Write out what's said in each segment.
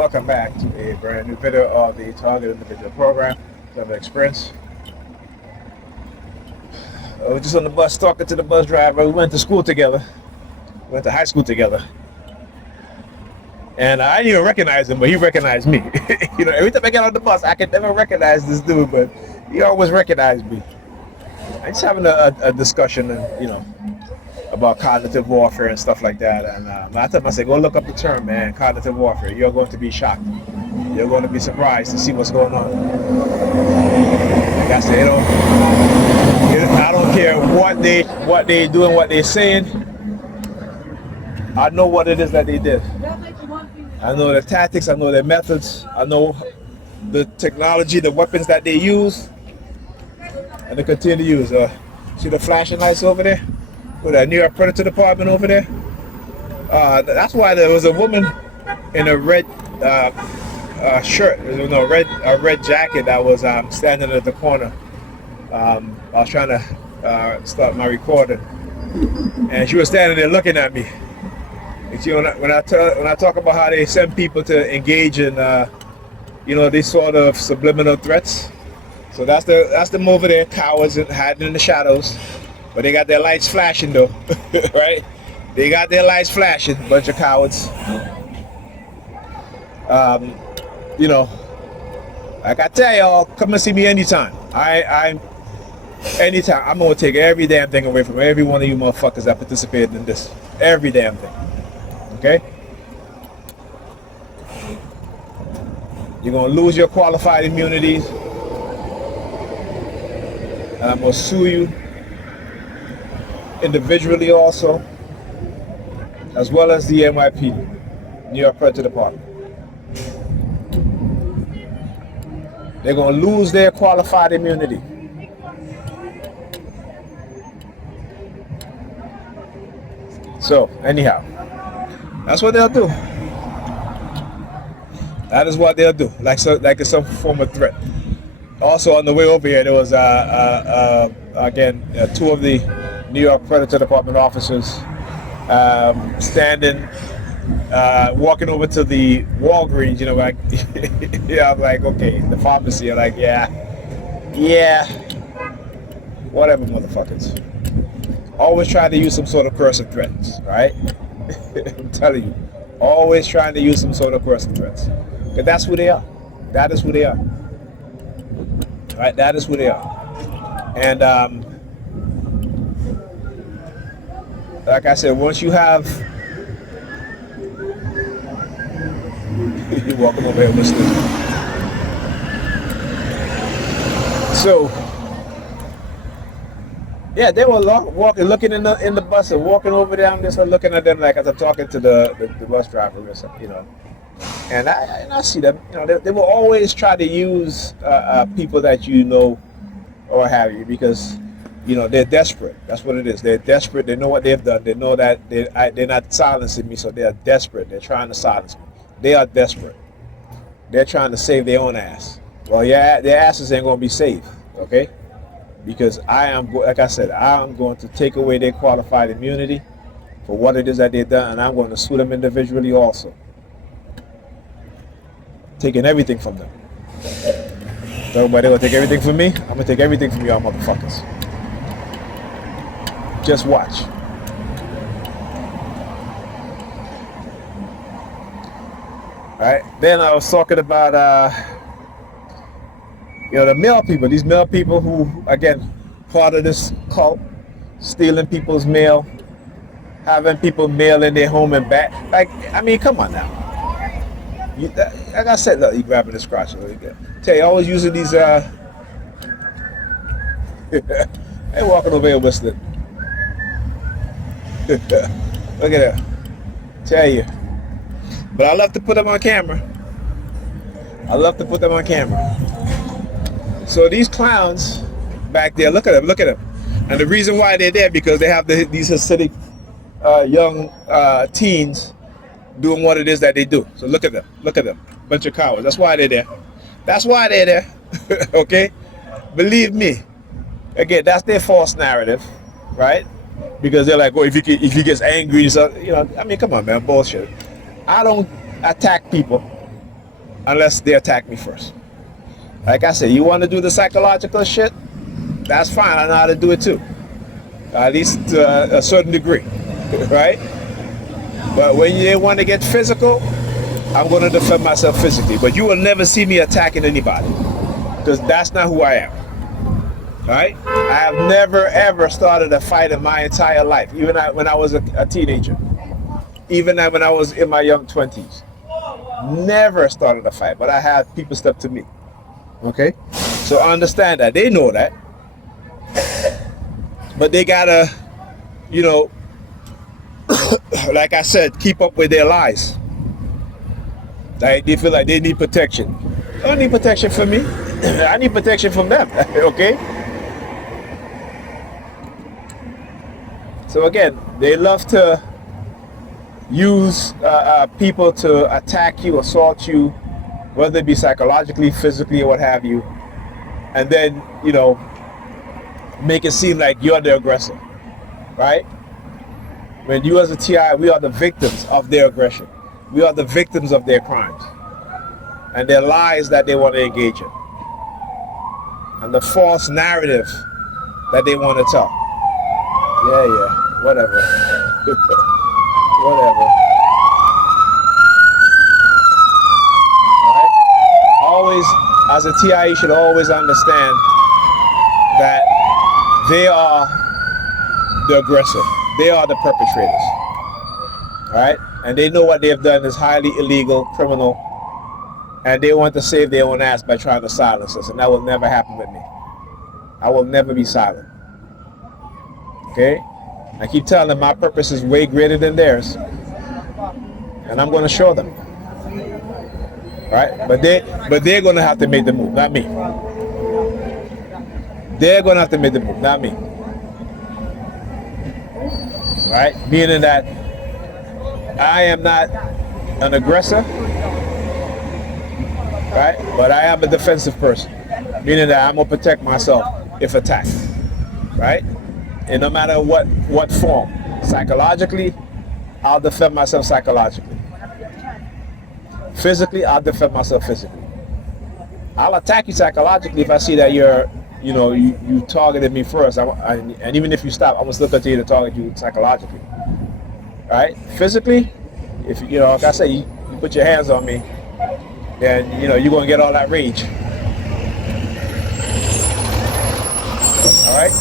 Welcome back to a brand new video of the Target Individual Program. Level Experience. I was just on the bus talking to the bus driver. We went to school together. We went to high school together. And I didn't even recognize him, but he recognized me. Every time I get on the bus, I could never recognize this dude, but he always recognized me. I'm just having a discussion, about cognitive warfare and stuff like that. And I told him, I said, go look up the term, man, cognitive warfare. You're going to be shocked. You're going to be surprised to see what's going on. Like I said, I don't care what they doing, what they're saying. I know what it is that they did. I know the tactics, I know their methods, I know the technology, the weapons that they use, and they continue to use. See the flashing lights over there? With that NY Predators Department over there. That's why there was a woman in a red shirt, a red jacket that was standing at the corner. I was trying to start my recording, and she was standing there looking at me. And she, when I talk about how they send people to engage in these sort of subliminal threats, so that's them over there, cowards and hiding in the shadows. But they got their lights flashing though, right? They got their lights flashing, bunch of cowards. Like I tell y'all, come and see me anytime. Anytime. I'm gonna take every damn thing away from every one of you motherfuckers that participated in this. Every damn thing. Okay? You're gonna lose your qualified immunities. And I'm gonna sue you individually also, as well as the NYP, NY Predators Department. They're going to lose their qualified immunity. So, anyhow, that's what they'll do. That is what they'll do, like it's some form of threat. Also, on the way over here, there was, again, two of the NY Predators Department officers standing, walking over to the Walgreens, like, yeah, I'm like, okay, the pharmacy, I'm like, yeah, whatever, motherfuckers. Always trying to use some sort of cursive threats, right? I'm telling you, always trying to use some sort of cursive threats. Because that's who they are. That is who they are. Right? That is who they are. And, like I said, once you have, you're welcome over here listening. So, yeah, they were walking, looking in the bus and walking over there. I'm just looking at them like as I'm talking to the bus driver, And I see them. They will always try to use people that or have you, because they're desperate. That's what it is. They're desperate. They know what they've done. They know that they're not silencing me, so they're desperate. They're trying to silence me. They are desperate. They're trying to save their own ass. Well, yeah, their asses ain't going to be saved, okay? Because like I said, I'm going to take away their qualified immunity for what it is that they've done, and I'm going to sue them individually also. Taking everything from them. So everybody gonna take everything from me? I'm gonna take everything from y'all motherfuckers. Just watch. Alright, then I was talking about the mail people, these mail people who, again, part of this cult, stealing people's mail, having people mail in their home and back. Like, I mean, come on now. Like I said, look, you grabbing this crotch. Tell you, always using these, they walking over here whistling. Look at that. Tell you. But I love to put them on camera. So these clowns back there, look at them. And the reason why they're there, because they have these Hasidic young teens doing what it is that they do. So look at them. Bunch of cowards. That's why they're there. Okay? Believe me. Again, that's their false narrative, right? Because they're like, oh, if he gets angry, so, I mean, come on, man, bullshit. I don't attack people unless they attack me first. Like I said, you want to do the psychological shit? That's fine. I know how to do it too, at least to a certain degree, right? But when you want to get physical, I'm going to defend myself physically. But you will never see me attacking anybody, because that's not who I am. Right? I have never ever started a fight in my entire life, even when I was a teenager, even when I was in my young 20s. Never started a fight, but I had people step to me. Okay? So I understand that. They know that. But they gotta, you know, like I said, keep up with their lies. Like they feel like they need protection. I don't need protection from me. I need protection from them. Okay? So again, they love to use people to attack you, assault you, whether it be psychologically, physically, or what have you, and then, you know, make it seem like you're the aggressor, right? When you as a TI, we are the victims of their aggression. We are the victims of their crimes and their lies that they want to engage in, and the false narrative that they want to tell. Yeah, whatever. Whatever. Alright? Always, as a TI, you should always understand that they are the aggressor. They are the perpetrators. Alright? And they know what they have done is highly illegal, criminal, and they want to save their own ass by trying to silence us, and that will never happen with me. I will never be silent. Okay? I keep telling them my purpose is way greater than theirs, and I'm going to show them. Right? But they're going to have to make the move, not me. They're going to have to make the move, not me. Right? Meaning that I am not an aggressor, right? But I am a defensive person, meaning that I'm going to protect myself if attacked, right? And no matter what form, psychologically, I'll defend myself psychologically. Physically, I'll defend myself physically. I'll attack you psychologically if I see that you targeted me first. And even if you stop, I'm gonna still continue to target you psychologically. Right? Physically, if like I say, you put your hands on me, then you're gonna get all that rage. All right.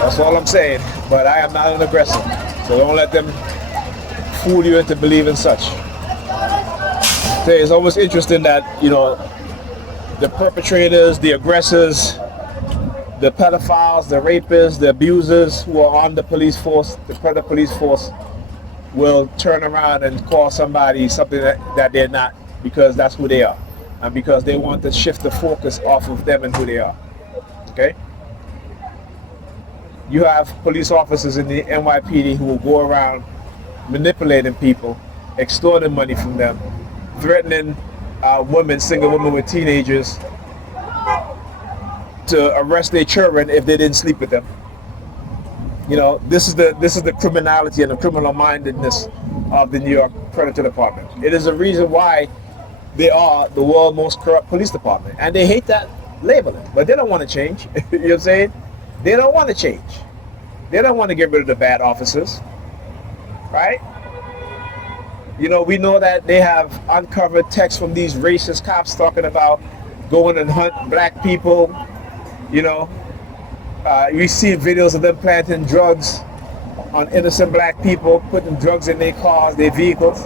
That's all I'm saying. But I am not an aggressor, so don't let them fool you into believing such. It's always interesting that the perpetrators, the aggressors, the pedophiles, the rapists, the abusers who are on the police force, the Predator police force, will turn around and call somebody something that they're not, because that's who they are, and because they want to shift the focus off of them and who they are. Okay? You have police officers in the NYPD who will go around manipulating people, extorting money from them, threatening single women with teenagers to arrest their children if they didn't sleep with them. This is the criminality and the criminal mindedness of the New York Predator Department. It is a reason why they are the world's most corrupt police department, and they hate that labeling, but they don't want to change. You know what I'm saying? They don't want to change. They don't want to get rid of the bad officers, right? We know that they have uncovered texts from these racist cops talking about going and hunt black people. We see videos of them planting drugs on innocent black people, putting drugs in their cars, their vehicles.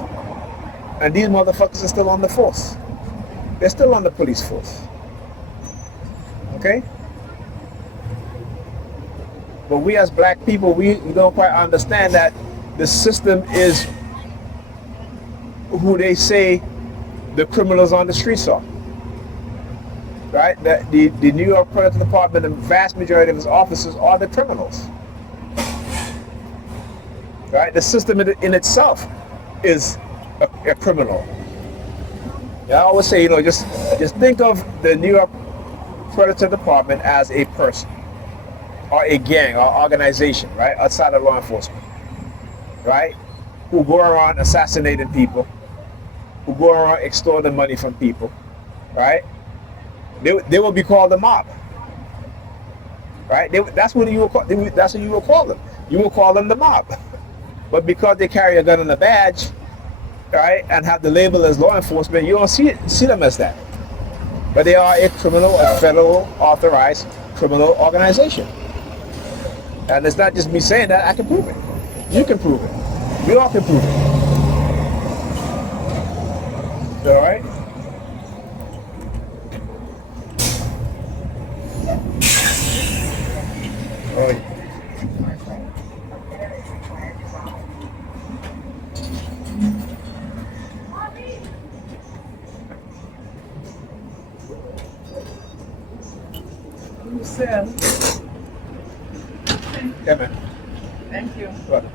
And these motherfuckers are still on the force. They're still on the police force. Okay? But we as black people, we don't quite understand that the system is who they say the criminals on the streets are. Right? The New York Predator Department, the vast majority of its officers are the criminals. Right? The system in itself is a criminal. I always say, just think of the New York Predator Department as a person, or a gang, or organization, right, outside of law enforcement, right, who go around assassinating people, who go around extorting money from people, right? They will be called the mob, right? That's what you will call. That's what you will call them. You will call them the mob. But because they carry a gun and a badge, right, and have the label as law enforcement, you don't see them as that. But they are a federal authorized criminal organization. And it's not just me saying that. I can prove it. You can prove it. We all can prove it. All right. Oh, yeah. Sell. Yeah, man. Thank you. Welcome.